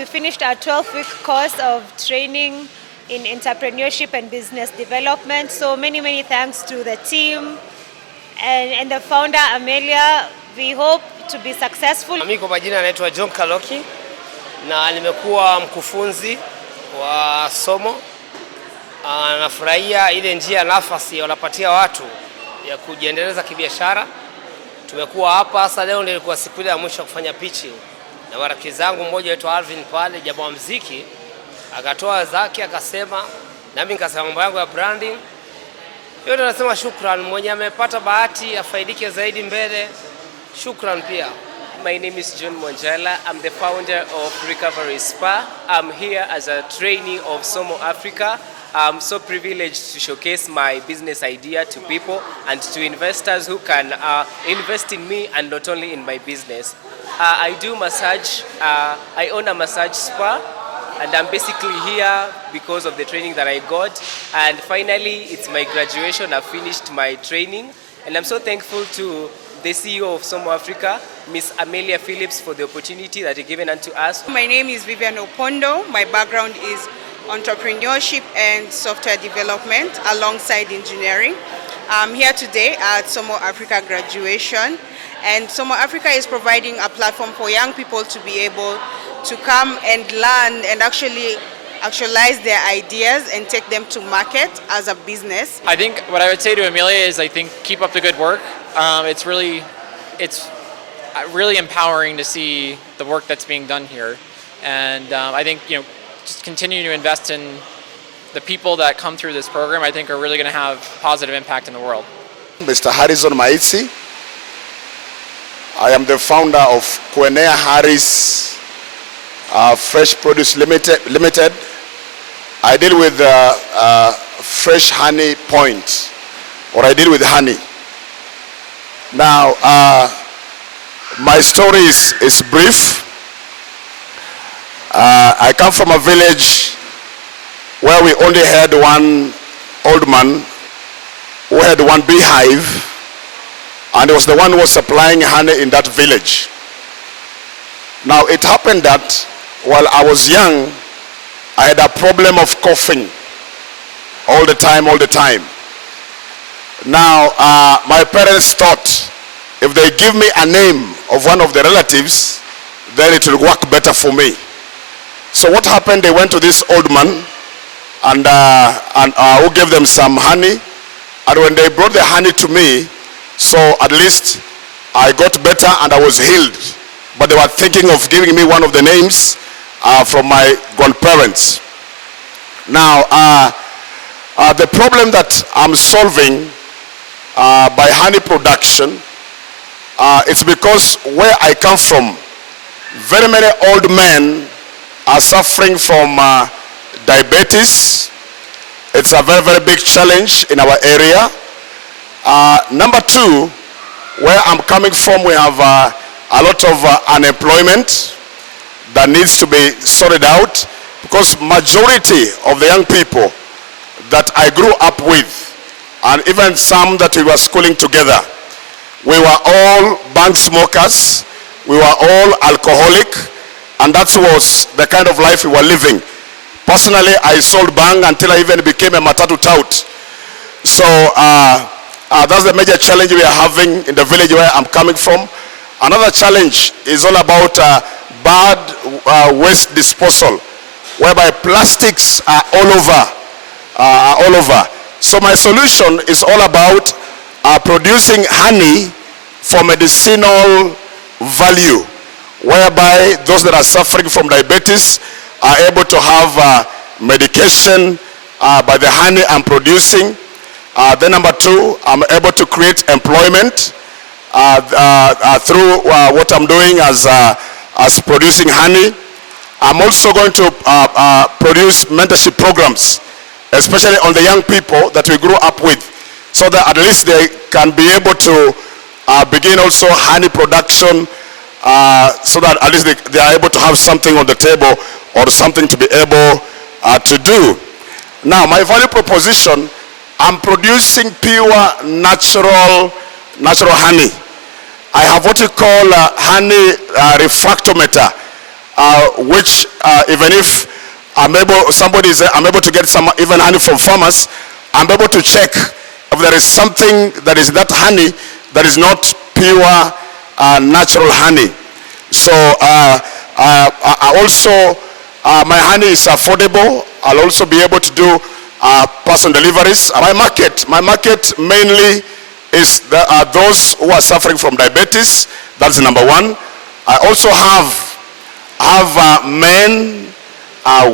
we finished our 12-week course of training in entrepreneurship and business development. So many thanks to the team and the founder Amelia. We hope to be successful. Mimi kwa majina naitwa John Kaloki na nimekuwa mkufunzi wa Somo. Nafurahia ile njia nafasi wanapatia watu ya kujiendeleza kibiashara. Tumekuwa hapa sasa, leo nilikuwa siku ya mwisho kufanya pitching na marafiki zangu, mmoja wetu Alvin pale jamaa wa muziki akatoa zake akasema, nami nikasema mambo yangu ya branding. Yote nasema shukran, mwenye amepata bahati afaidike zaidi mbele. Shukran pia. My name is John Monjala. I'm the founder of Recovery Spa. I'm here as a trainee of Somo Africa. I'm so privileged to showcase my business idea to people and to investors who can invest in me and not only in my business. I do massage. I own a massage spa, and I'm basically here because of the training that I got. And finally, it's my graduation. I've finished my training, and I'm so thankful to the CEO of Somo Africa, Miss Amelia Phillips, for the opportunity that is given unto us. My name is Vivian Opondo. My background is entrepreneurship and software development alongside engineering. I'm here today at Somo Africa graduation, and Somo Africa is providing a platform for young people to be able to come and learn and actually actualize their ideas and take them to market as a business. I think what I would say to Amelia is keep up the good work. It's really empowering to see the work that's being done here, and I think just continue to invest in the people that come through this program. I think are really going to have positive impact in the world. Mr. Harrison Maitsi. I am the founder of Kwenea Harris Fresh Produce Limited. I deal with fresh honey point, or I deal with honey. Now, my story is brief. I come from a village where we only had one old man who had one beehive, and he was the one who was supplying honey in that village. Now, it happened that while I was young, I had a problem of coughing all the time. Now, my parents thought if they give me a name of one of the relatives, then it will work better for me. So what happened, they went to this old man and who gave them some honey. And when they brought the honey to me, so at least I got better and I was healed. But they were thinking of giving me one of the names from my grandparents. Now, the problem that I'm solving by honey production, it's because where I come from, very many old men are suffering from diabetes. It's a very big challenge in our area. Number two, where I'm coming from, we have a lot of unemployment that needs to be sorted out, because majority of the young people that I grew up with, and even some that we were schooling together, we were all bang smokers, we were all alcoholic, and that was the kind of life we were living. Personally, I sold bang until I even became a matatu tout. So that's the major challenge we are having in the village where I'm coming from. Another challenge is all about bad waste disposal, whereby plastics are all over. So my solution is all about producing honey for medicinal value, whereby those that are suffering from diabetes are able to have medication by the honey I'm producing. Then number two, I'm able to create employment through what I'm doing as producing honey. I'm also going to produce mentorship programs, especially on the young people that we grew up with, so that at least they can be able to begin also honey production, so that at least they are able to have something on the table or something to be able to do. Now, my value proposition, I'm producing pure natural honey. I have what we call honey refractometer. which even if I'm able to get some even honey from farmers, I'm able to check if there is something that is in that honey that is not pure natural honey. So I also, my honey is affordable. I'll also be able to do personal deliveries. My market mainly is those who are suffering from diabetes. That's number one. I also have men,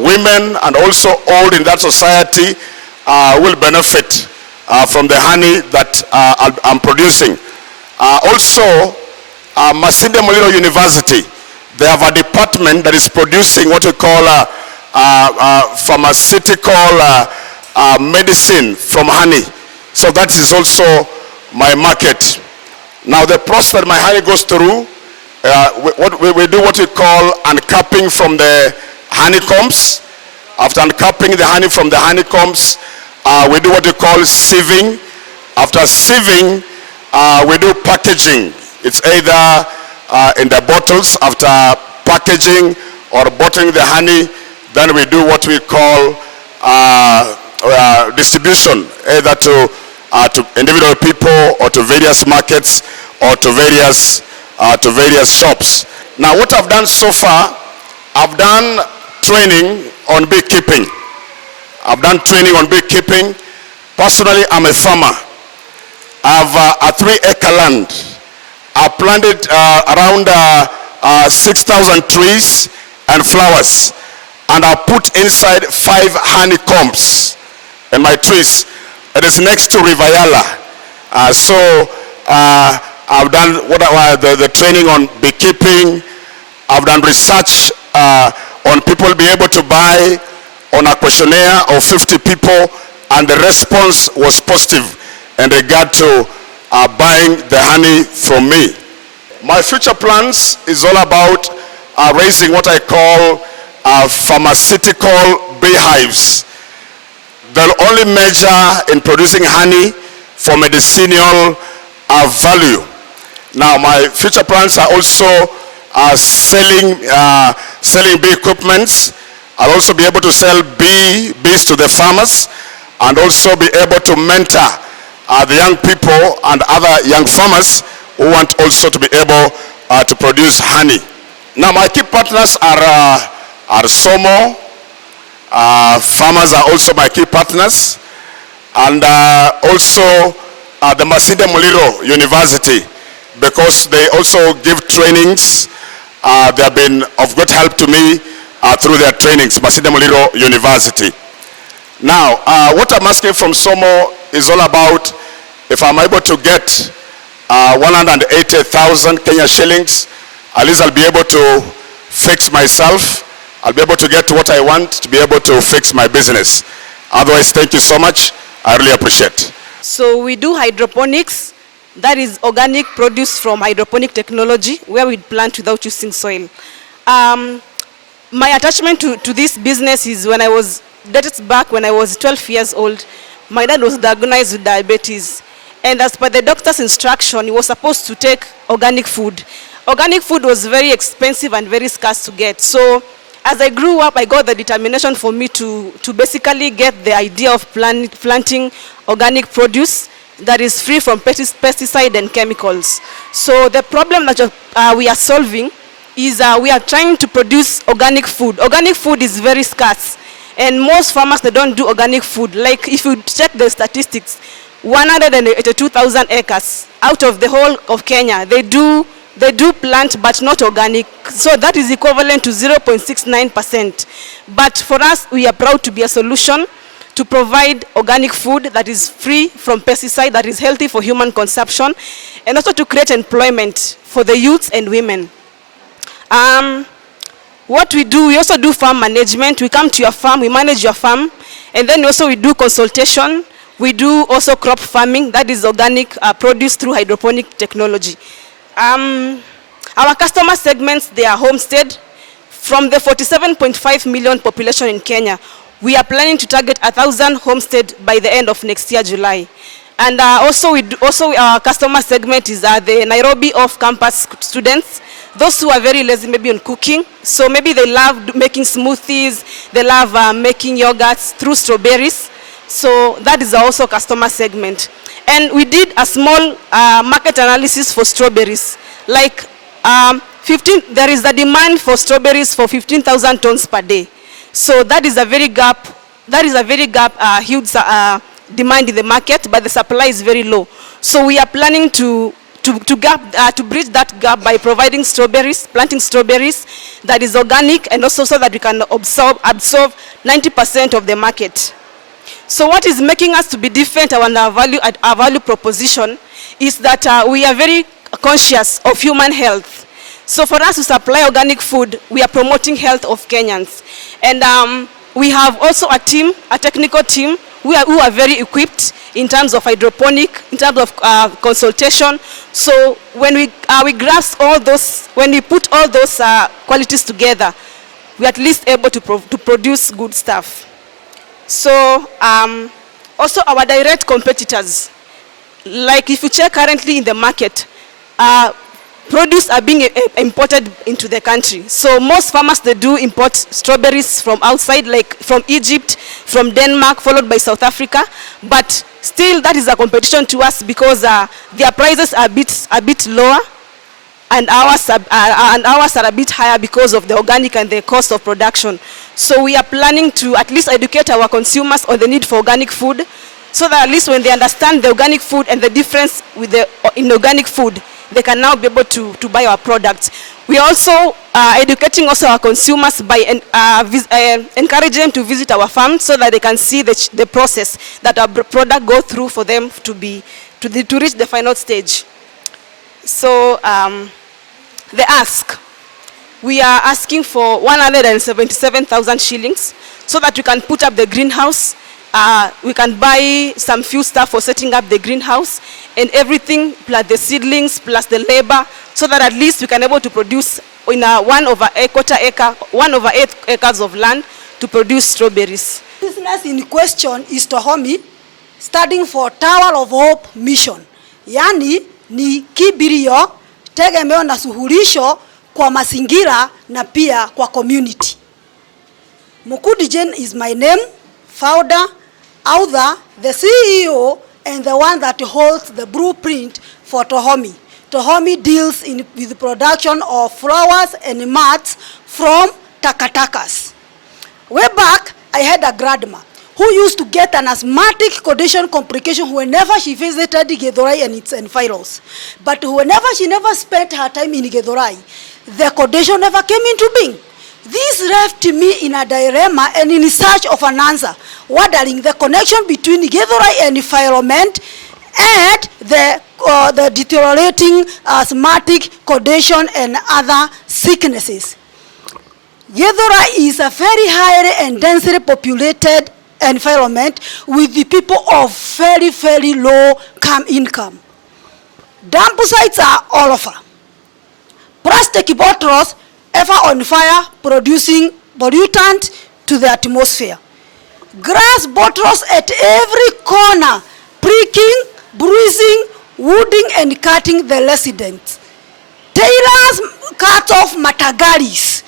women, and also old in that society will benefit from the honey that I'm producing. Also, Masinde Muliro University, they have a department that is producing what we call pharmaceutical medicine from honey. So that is also my market. Now the process that my honey goes through, we do what we call uncapping from the honeycombs. After uncapping the honey from the honeycombs, we do what we call sieving. After sieving, we do packaging. It's either in the bottles. After packaging or bottling the honey, then we do what we call distribution, either to individual people or to various markets or to various shops. Now what I've done so far, I've done training on beekeeping. Personally, I'm a farmer. I have a 3-acre land. I planted around 6,000 trees and flowers, and I put inside 5 honeycombs in my trees. It is next to River Yala. So I've done the training on beekeeping. I've done research on people being able to buy on a questionnaire of 50 people, and the response was positive in regard to buying the honey from me. My future plans is all about raising what I call pharmaceutical beehives. They'll only measure in producing honey for medicinal value. Now my future plans are also selling bee equipments. I'll also be able to sell bees to the farmers, and also be able to mentor the young people and other young farmers who want also to be able to produce honey. Now my key partners are Somo. Farmers are also my key partners, and also the Masinde Muliro University, because they also give trainings. They have been of great help to me through their trainings, Masinde Muliro University. Now, what I'm asking from Somo is all about, if I'm able to get 180,000 Kenya shillings, at least I'll be able to fix myself. I'll be able to get what I want to be able to fix my business. Otherwise, thank you so much. I really appreciate. So we do hydroponics. That is organic produce from hydroponic technology, where we plant without using soil. My attachment to this business is dates back when I was 12 years old. My dad was diagnosed with diabetes. And as per the doctor's instruction, he was supposed to take organic food. Organic food was very expensive and very scarce to get. So as I grew up, I got the determination for me to basically get the idea of planting organic produce that is free from pesticide and chemicals. So the problem that we are solving is we are trying to produce organic food. Organic food is very scarce, and most farmers, they don't do organic food. Like if you check the statistics, 182,000 acres out of the whole of Kenya, they do plant but not organic. So that is equivalent to 0.69%. But for us, we are proud to be a solution to provide organic food that is free from pesticide, that is healthy for human consumption, and also to create employment for the youths and women. What we do, we also do farm management. We come to your farm, we manage your farm, and then also we do consultation. We do also crop farming, that is organic produce through hydroponic technology. Our customer segments, they are homestead. From the 47.5 million population in Kenya, we are planning to target 1,000 homestead by the end of next year, July. And also our customer segment is the Nairobi off-campus students. those who are very lazy maybe on cooking. So maybe they love making smoothies, they love making yogurts through strawberries. So that is also a customer segment. And we did a small market analysis for strawberries. Like there is a demand for strawberries for 15,000 tons per day. So that is a very huge demand in the market, but the supply is very low. So we are planning to bridge that gap by providing strawberries, planting strawberries that is organic, and also so that we can absorb 90% of the market. So what is making us to be different on our value proposition is that we are very conscious of human health. So for us to supply organic food, we are promoting health of Kenyans. And we have also a technical team who are very equipped in terms of hydroponic, in terms of consultation. So when we grasp all those, when we put all those qualities together, we are at least able to produce good stuff. So also our direct competitors, like if you check currently in the market, produce are being imported into the country. So most farmers, they do import strawberries from outside, like from Egypt, from Denmark, followed by South Africa. But still that is a competition to us because their prices are a bit lower, and ours are a bit higher because of the organic and the cost of production. So we are planning to at least educate our consumers on the need for organic food, so that at least when they understand the organic food and the difference with the inorganic food, they can now be able to buy our products. We are also educating also our consumers by encouraging them to visit our farm so that they can see the process that our product go through for them to reach the final stage. So the ask, we are asking for 177,000 shillings so that we can put up the greenhouse. We can buy some few stuff for setting up the greenhouse and everything, plus the seedlings, plus the labor, so that at least we can able to produce in a 1/8 acres of land to produce strawberries. Business in question is Tohomi, standing for Tower of Hope Mission. Yani ni kibirio, tegemeo na suluhisho kwa mazingira na pia kwa community. Mukudi Jane is my name, founder, author, the CEO, and the one that holds the blueprint for Tohomi. Tohomi deals with the production of flowers and mats from takatakas. Way back, I had a grandma who used to get an asthmatic condition complication whenever she visited Githurai and its environs. But whenever she never spent her time in Githurai, the condition never came into being. This left me in a dilemma and in search of an answer, wondering the connection between Githurai environment and the deteriorating asthmatic condition and other sicknesses. Githurai is a very highly and densely populated environment with the people of very, very low income. Dump sites are all over. Plastic bottles ever on fire, producing pollutant to the atmosphere. Grass bottles at every corner, pricking, bruising, wounding and cutting the residents. Tailors cut off matagaris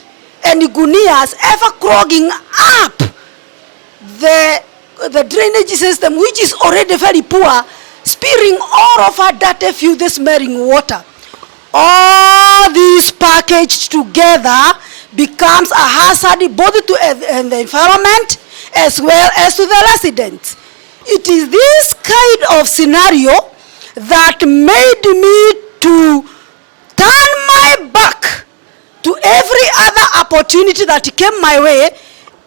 and gunias ever clogging up the drainage system, which is already very poor, spilling all over dirty, filthy smelling water. All these packaged together becomes a hazard both to the environment as well as to the residents. It is this kind of scenario that made me to turn my back to every other opportunity that came my way,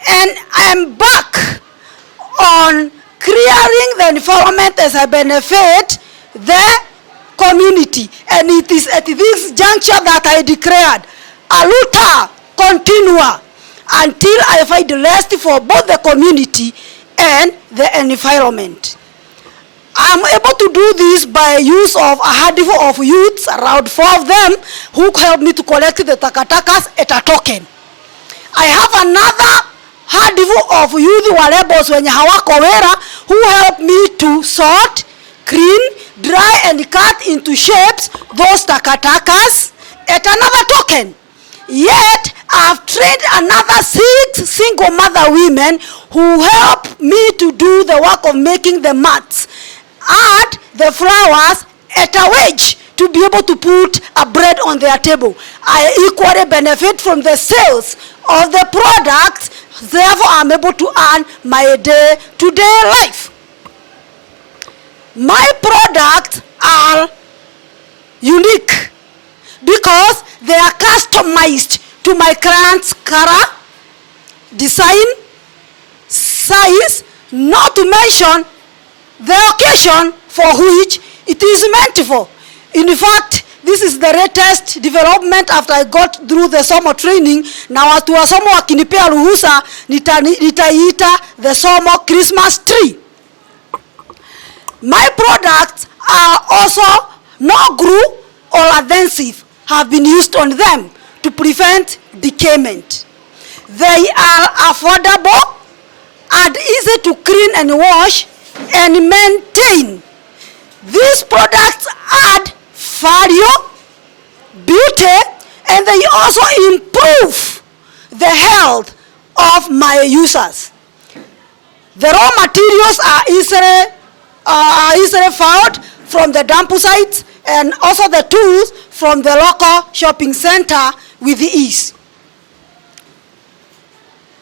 and I am back on clearing the environment as a benefit the community. And it is at this juncture that I declared a luta continua until I find the rest for both the community and the environment. I'm able to do this by use of a handful of youths, around 4 of them, who helped me to collect the takatakas at a token. I have another handful of youth warebos wenye hawako wera who helped me to sort, clean, dry and cut into shapes those takatakas At another token, yet I've trained another 6 single mother women who help me to do the work of making the mats and the flowers at a wage to be able to put a bread on their table. I equally benefit from the sales of the products, therefore I'm able to earn my day-to-day life. My products are unique because they are customized to my client's color, design, size, not to mention the occasion for which it is meant for. In fact, this is the latest development after I got through the Somo training. Na watu wa Somo wakinipea ruhusa nitaiita the Somo Christmas tree. My products are also no glue or adhesive have been used on them to prevent decayment. They are affordable and easy to clean and wash and maintain. These products add value, beauty, and they also improve the health of my users. The raw materials are easily found from the dump sites and also the tools from the local shopping center with ease.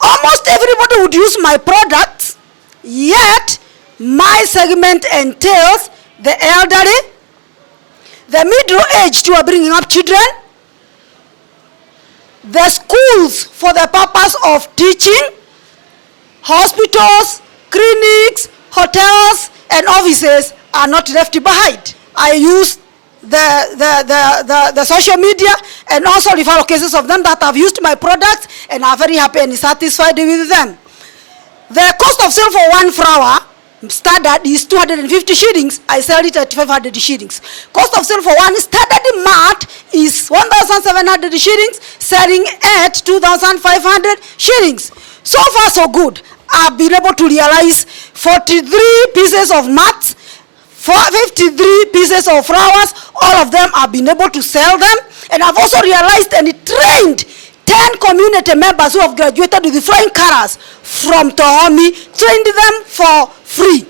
Almost everybody would use my products, yet my segment entails the elderly, the middle-aged who are bringing up children, the schools for the purpose of teaching, hospitals, clinics, hotels, and offices are not left behind. I use the social media and also referral cases of them that have used my products and are very happy and satisfied with them. The cost of sale for one flower standard is 250 shillings. I sell it at 500 shillings. Cost of sale for one standard mat is 1,700 shillings, selling at 2,500 shillings. So far so good. I've been able to realize 43 pieces of mats, 53 pieces of flowers. All of them I've been able to sell them. And I've also realized and trained 10 community members who have graduated with the flying colors from Tohomi, trained them for free.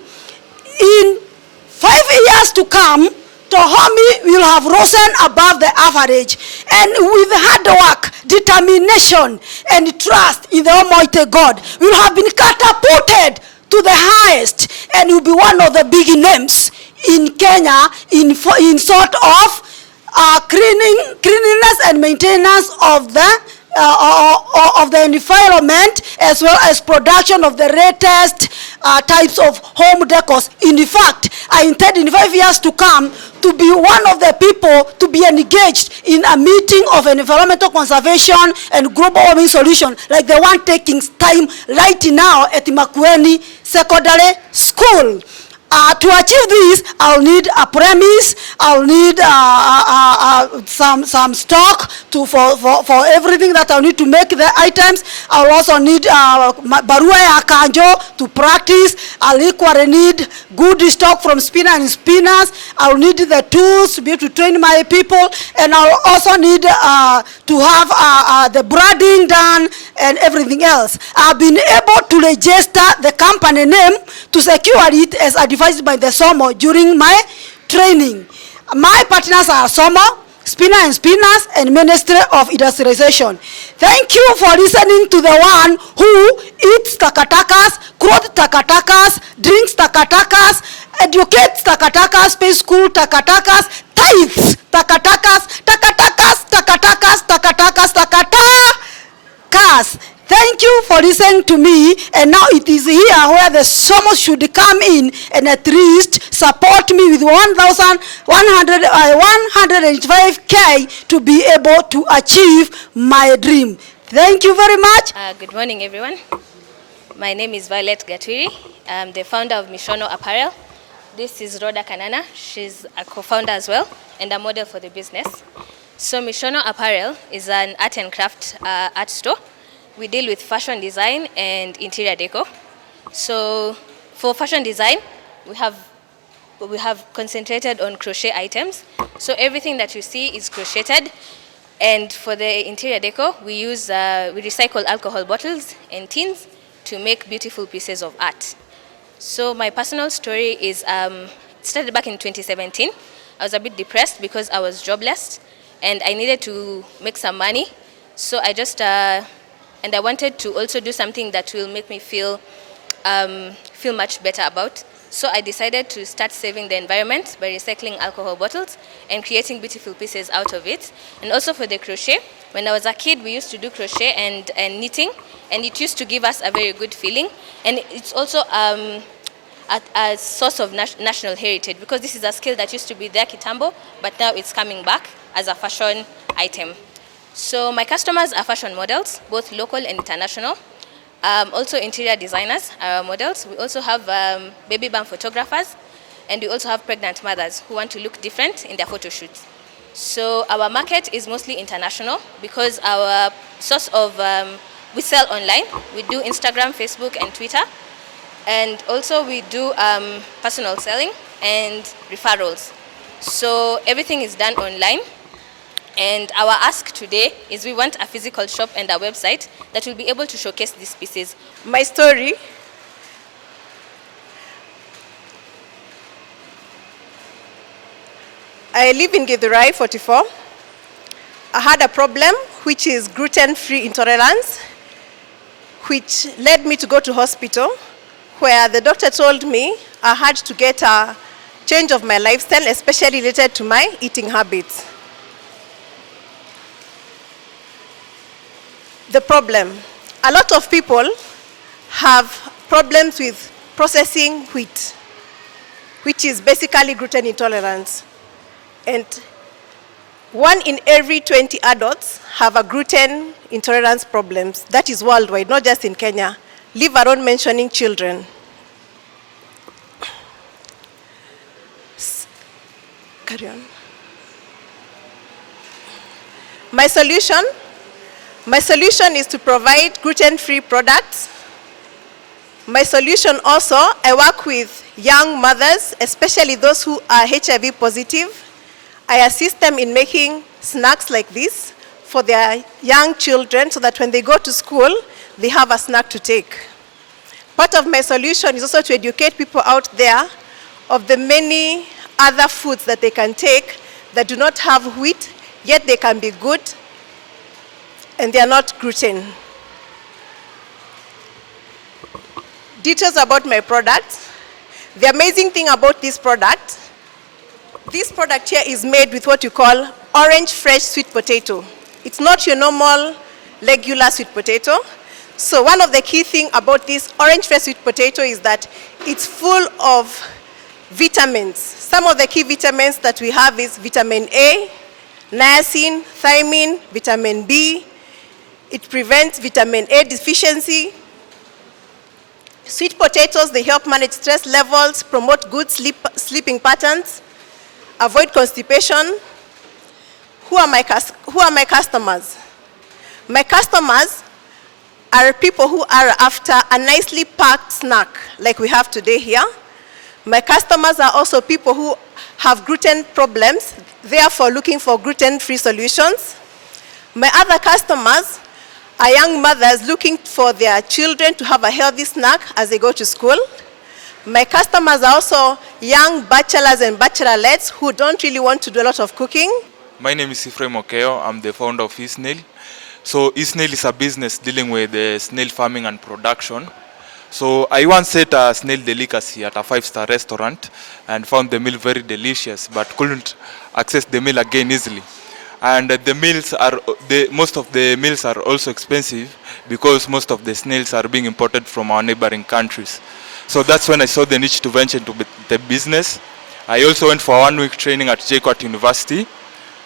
In 5 years to come, Tohomi will have risen above the average, and with hard work, determination, and trust in the Almighty God, will have been catapulted to the highest, and will be one of the big names in Kenya in sort of cleanliness and maintenance of the environment, as well as production of the latest types of home decors. In fact, I intend in 5 years to come to be one of the people to be engaged in a meeting of environmental conservation and global warming solution, like the one taking time right now at Makueni Secondary School. To achieve this, I'll need a premise. I'll need some stock for everything that I'll need to make the items. I'll also need barua ya kanjo to practice. I'll equally need good stock from spinner and spinners. I'll need the tools to be able to train my people, and I'll also need to have the branding done and everything else. I've been able to register the company name to secure it as advised by the Somo during my training. My partners are Somo, Spinner and Spinners, and Ministry of Industrialization. Thank you for listening to the one who eats takatakas, clothes takatakas, drinks takatakas, educates takatakas, pays school takatakas, tithes takatakas, takatakas, takatakas, takatakas, takatakas. Thank you for listening to me, and now it is here where the Somo should come in and at least support me with 105K to be able to achieve my dream. Thank you very much. Good morning, everyone. My name is Violet Gatwiri. I'm the founder of Mishono Apparel. This is Rhoda Kanana. She's a co-founder as well and a model for the business. So Mishono Apparel is an art and craft art store. We deal with fashion design and interior decor. So for fashion design, we have concentrated on crochet items. So everything that you see is crocheted. And for the interior decor, we recycle alcohol bottles and tins to make beautiful pieces of art. So my personal story is started back in 2017. I was a bit depressed because I was jobless and I needed to make some money. So I just and I wanted to also do something that will make me feel much better about. So I decided to start saving the environment by recycling alcohol bottles and creating beautiful pieces out of it. And also for the crochet, when I was a kid, we used to do crochet and knitting, and it used to give us a very good feeling. And it's also a source of national heritage, because this is a skill that used to be there kitambo, but now it's coming back as a fashion item. So my customers are fashion models, both local and international. Also interior designers are models. We also have baby bump photographers, and we also have pregnant mothers who want to look different in their photo shoots. So our market is mostly international because our source of, we sell online. We do Instagram, Facebook, and Twitter. And also we do personal selling and referrals. So everything is done online. And our ask today is we want a physical shop and a website that will be able to showcase these pieces. My story. I live in Githurai 44. I had a problem, which is gluten-free intolerance, which led me to go to hospital, where the doctor told me I had to get a change of my lifestyle, especially related to my eating habits. The problem. A lot of people have problems with processing wheat, which is basically gluten intolerance. And 1 in every 20 adults have a gluten intolerance problems. That is worldwide, not just in Kenya. Leave alone mentioning children. Carry on. My solution is to provide gluten-free products. My solution also, I work with young mothers, especially those who are HIV positive. I assist them in making snacks like this for their young children so that when they go to school, they have a snack to take. Part of my solution is also to educate people out there of the many other foods that they can take that do not have wheat, yet they can be good, and they are not gluten. Details about my product. The amazing thing about this product here is made with what you call orange fresh sweet potato. It's not your normal regular sweet potato. So one of the key things about this orange fresh sweet potato is that it's full of vitamins. Some of the key vitamins that we have is vitamin A, niacin, thiamine, vitamin B. It prevents vitamin A deficiency. Sweet potatoes, they help manage stress levels, promote good sleeping patterns, avoid constipation. Who are my customers? My customers are people who are after a nicely packed snack like we have today here. My customers are also people who have gluten problems, therefore looking for gluten-free solutions. My other customers are young mothers looking for their children to have a healthy snack as they go to school. My customers are also young bachelors and bachelorettes who don't really want to do a lot of cooking. My name is Ephraim Okeo. I'm the founder of Snail. So Snail is a business dealing with snail farming and production. So I once ate a snail delicacy at a 5-star restaurant and found the meal very delicious, but couldn't access the meal again easily. And most of the meals are also expensive because most of the snails are being imported from our neighboring countries. So that's when I saw the niche to venture into the business. I also went for a 1-week training at JKUAT University.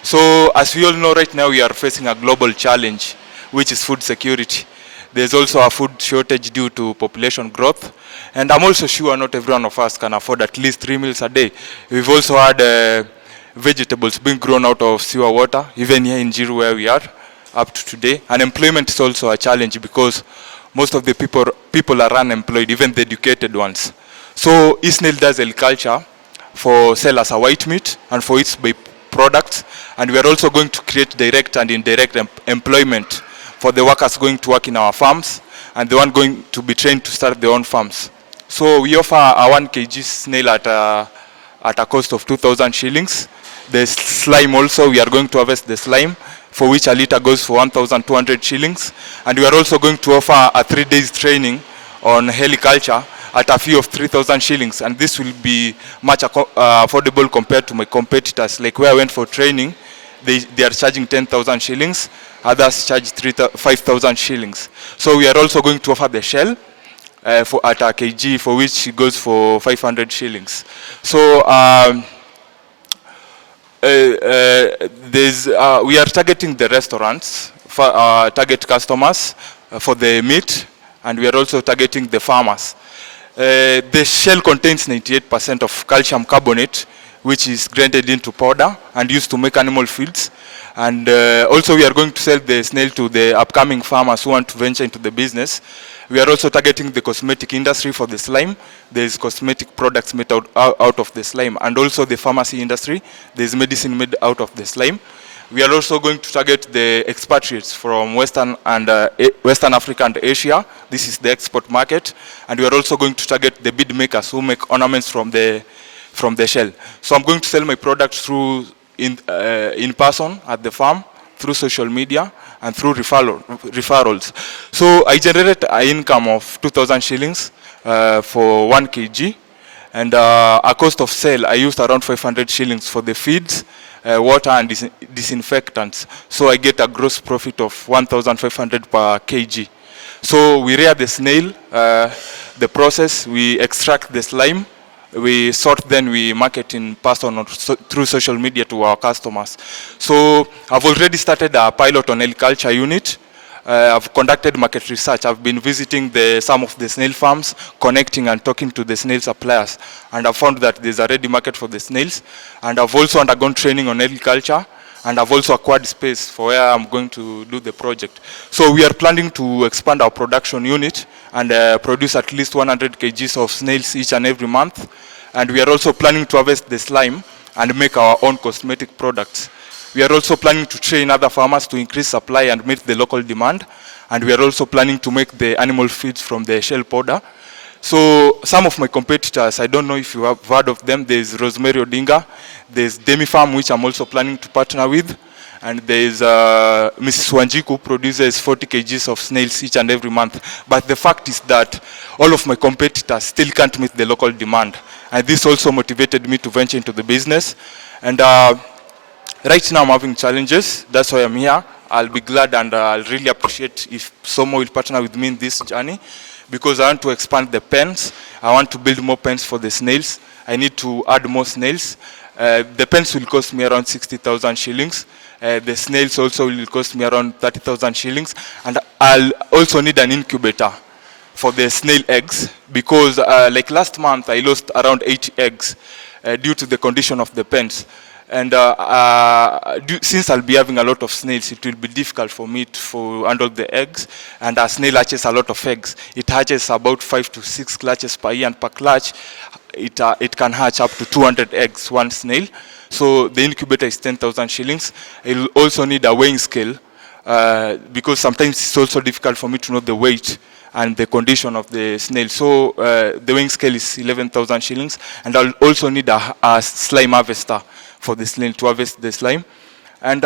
So as we all know right now, we are facing a global challenge, which is food security. There's also a food shortage due to population growth. And I'm also sure not every one of us can afford at least 3 meals a day. We've also had vegetables being grown out of sewer water, even here in Jiru where we are up to today. Unemployment is also a challenge because most of the people are unemployed, even the educated ones. So Snail does agriculture for sale as a white meat and for its products, and we are also going to create direct and indirect employment for the workers going to work in our farms and the one going to be trained to start their own farms. So we offer a 1 kg snail at a cost of 2,000 shillings. The slime also, we are going to harvest the slime, for which a liter goes for 1,200 shillings. And we are also going to offer a 3 days training on heliculture at a fee of 3,000 shillings. And this will be much affordable compared to my competitors. Like where I went for training, they are charging 10,000 shillings. Others charge 5,000 shillings. So we are also going to offer the shell at a kg, for which it goes for 500 shillings. So we are targeting the restaurants, target customers for the meat, and we are also targeting the farmers. The shell contains 98% of calcium carbonate, which is grinded into powder and used to make animal feeds. And also we are going to sell the snail to the upcoming farmers who want to venture into the business. We are also targeting the cosmetic industry for the slime. There is cosmetic products made out of the slime, and also the pharmacy industry. There is medicine made out of the slime. We are also going to target the expatriates from Western Africa and Asia. This is the export market. And we are also going to target the bead makers who make ornaments from the shell. So I'm going to sell my products through in person at the farm, through social media, and through referrals. So I generate an income of 2,000 shillings for 1 kg. And a cost of sale, I used around 500 shillings for the feeds, water, and disinfectants. So I get a gross profit of 1,500 per kg. So we rear the snail, the process, we extract the slime, we sort, then we market in person or through social media to our customers. So I've already started a pilot on agriculture unit. I've conducted market research. I've been visiting some of the snail farms, connecting and talking to the snail suppliers. And I've found that there's a ready market for the snails. And I've also undergone training on agriculture. And I've also acquired space for where I'm going to do the project. So we are planning to expand our production unit and produce at least 100 kgs of snails each and every month. And we are also planning to harvest the slime and make our own cosmetic products. We are also planning to train other farmers to increase supply and meet the local demand. And we are also planning to make the animal feeds from the shell powder. So some of my competitors, I don't know if you have heard of them. There's Rosemary Odinga. There's Demi Farm, which I'm also planning to partner with. And there's Mrs. Wanjiku, who produces 40 kgs of snails each and every month. But the fact is that all of my competitors still can't meet the local demand. And this also motivated me to venture into the business. And right now I'm having challenges. That's why I'm here. I'll be glad and I'll really appreciate if Somo will partner with me in this journey, because I want to expand the pens. I want to build more pens for the snails. I need to add more snails. The pens will cost me around 60,000 shillings. The snails also will cost me around 30,000 shillings. And I'll also need an incubator for the snail eggs, because like last month I lost around 80 eggs due to the condition of the pens. And since I'll be having a lot of snails, it will be difficult for me to handle the eggs. And a snail hatches a lot of eggs. It hatches about 5 to 6 clutches per year, and per clutch, it can hatch up to 200 eggs, one snail. So the incubator is 10,000 shillings. I'll also need a weighing scale, because sometimes it's also difficult for me to know the weight and the condition of the snail. So the weighing scale is 11,000 shillings. And I'll also need a slime harvester for the snail to harvest the slime. And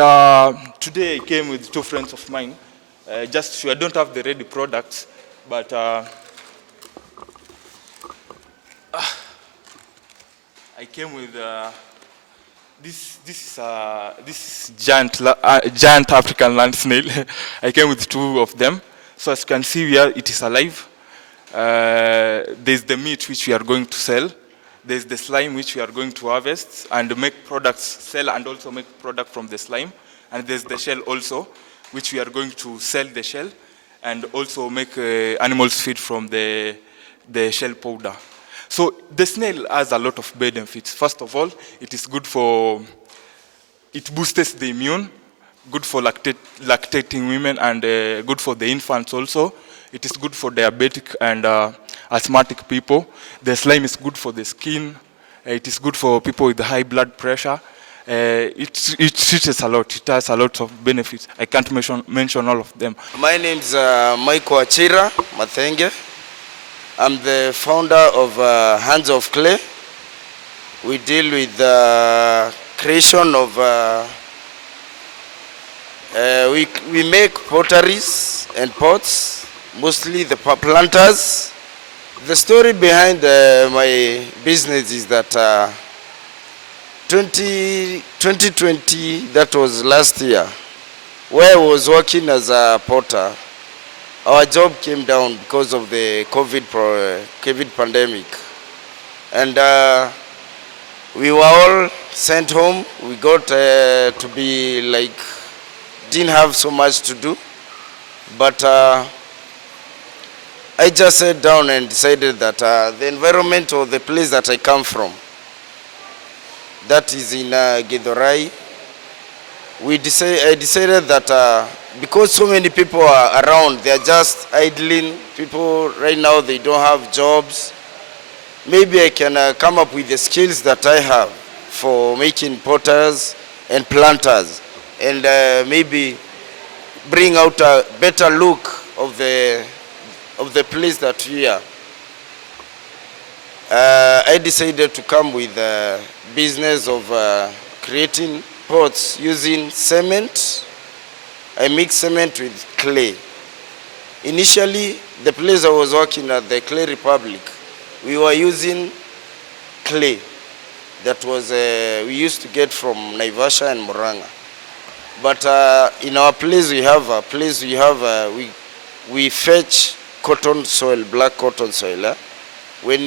today I came with 2 friends of mine. Just so I don't have the ready products, but I came with this is giant African land snail. I came with 2 of them. So as you can see here, it is alive. There's the meat which we are going to sell. There's the slime which we are going to harvest and make products, sell and also make product from the slime. And there's the shell also, which we are going to sell the shell and also make animals feed from the shell powder. So the snail has a lot of benefits. First of all, it is good for, it boosts the immune, good for lactating women, and good for the infants also. It is good for diabetic and asthmatic people. The slime is good for the skin. It is good for people with high blood pressure. it teaches a lot. It has a lot of benefits. I can't mention all of them. My name is Michael Achira Mathenge. I'm the founder of Hands of Clay. We deal with the creation of, we make potteries and pots, mostly the planters. The story behind my business is that 2020, that was last year, where I was working as a potter, our job came down because of the COVID pandemic. And we were all sent home. We got to be like, didn't have so much to do. But I just sat down and decided that the environment of the place that I come from, that is in Githurai, I decided that because so many people are around, they are just idling. People right now, they don't have jobs. Maybe I can come up with the skills that I have for making potters and planters, and maybe bring out a better look of the place that we are. I decided to come with a business of creating pots using cement. I mix cement with clay. Initially, the place I was working at, the Clay Republic, we were using clay that was we used to get from Naivasha and Murang'a. But in our place we fetch cotton soil, black cotton soil. When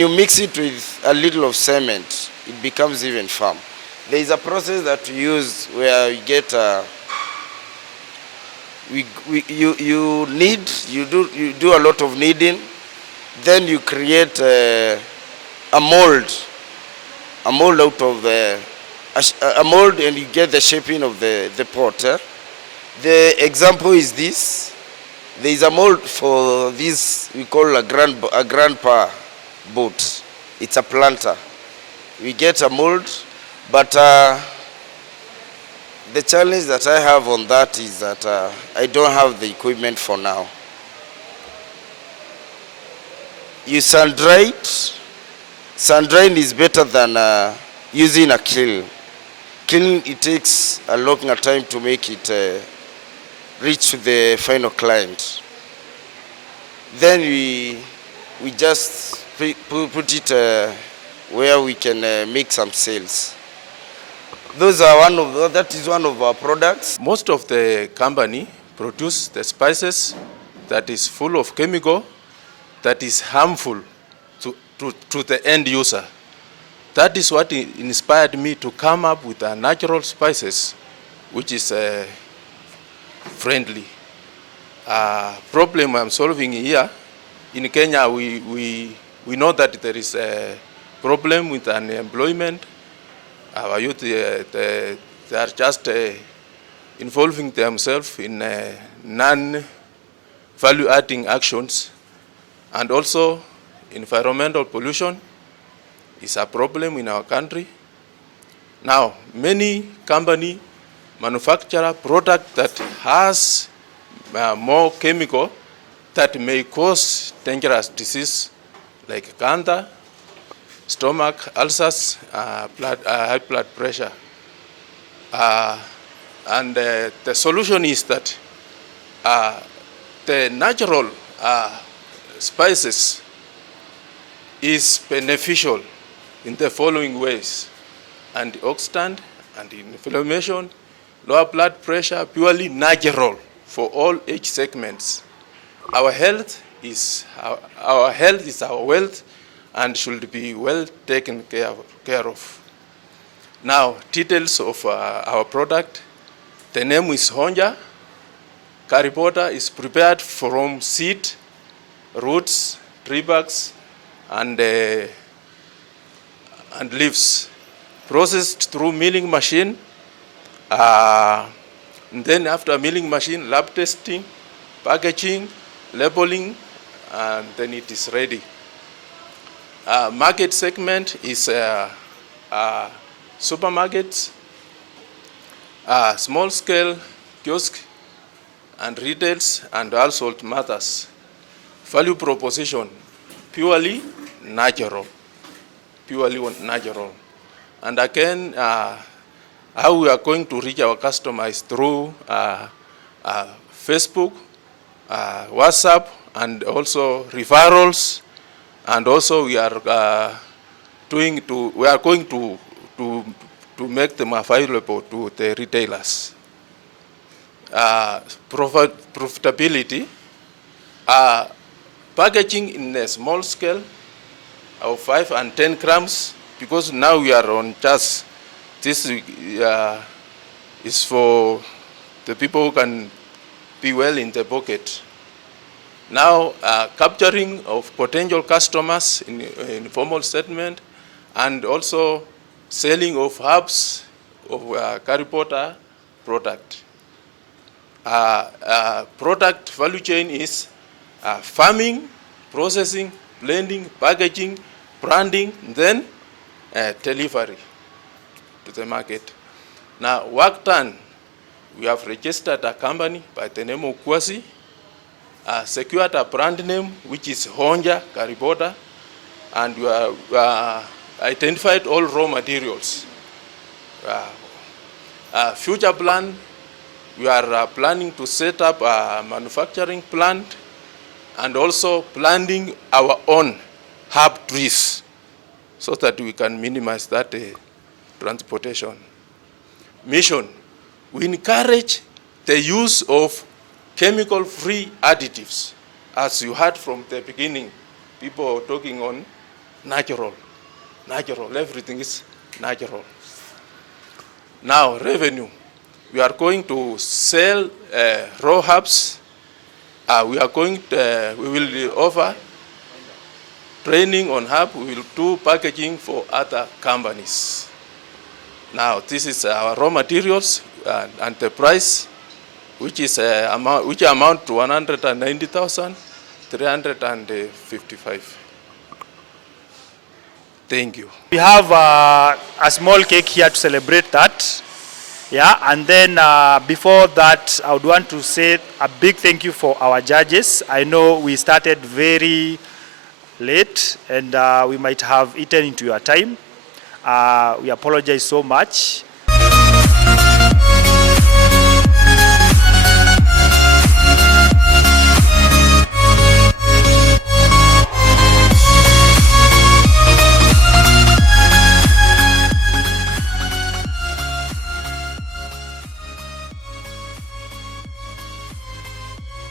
you mix it with a little of cement, it becomes even firm. There is a process that we use where we get you do a lot of kneading, then you create a mold out of a mold, and you get the shaping of the pot. The example is this. There is a mold for this we call a grandpa boat. It's a planter. We get a mold, but the challenge that I have on that is that I don't have the equipment for now. You sun dry it. Sun drying is better than using a kiln. Kiln, it takes a longer time to make it reach to the final client. Then we just put it where we can make some sales. That is one of our products. Most of the company produce the spices that is full of chemical that is harmful to the end user. That is what inspired me to come up with a natural spices which is friendly. Problem I'm solving here in Kenya, we know that there is a problem with unemployment. Our youth, they are just involving themselves in non-value-adding actions, and also environmental pollution is a problem in our country. Now, many companies manufacture product that has more chemical that may cause dangerous disease like cancer, stomach ulcers, high blood pressure. And the solution is that the natural spices is beneficial in the following ways: antioxidant, anti-inflammation, lower blood pressure, purely natural for all age segments. Our health is our wealth and should be well taken care of. Now, details of our product. The name is Honja. Curry powder is prepared from seed, roots, tree barks, and leaves. Processed through milling machine. And then after milling machine, lab testing, packaging, labeling, and then it is ready. Market segment is supermarkets, small-scale kiosk and retails and household matters. Value proposition, purely natural, purely natural. And again, how we are going to reach our customers through Facebook, WhatsApp, and also referrals, and also we are going to make them available to the retailers. Profitability, packaging in a small scale of 5 and 10 grams, because now we are on just this is for the people who can be well in the pocket. Now, capturing of potential customers in informal settlement, and also selling of herbs of curry powder product. Product value chain is farming, processing, blending, packaging, branding, then delivery to the market. Now, work done, we have registered a company by the name of Kwasi, secured a brand name which is Honja Curry Powder, and we have identified all raw materials. Future plan, we are planning to set up a manufacturing plant and also planting our own herb trees so that we can minimize that transportation. Mission, we encourage the use of chemical-free additives. As you heard from the beginning, people are talking on natural, everything is natural. Now, revenue. We are going to sell raw herbs. We will offer training on herb. We will do packaging for other companies. Now, this is our raw materials and the price, which amount to 190,355. Thank you. We have a small cake here to celebrate that. Yeah, and then before that, I would want to say a big thank you for our judges. I know we started very late and we might have eaten into your time. We apologize so much.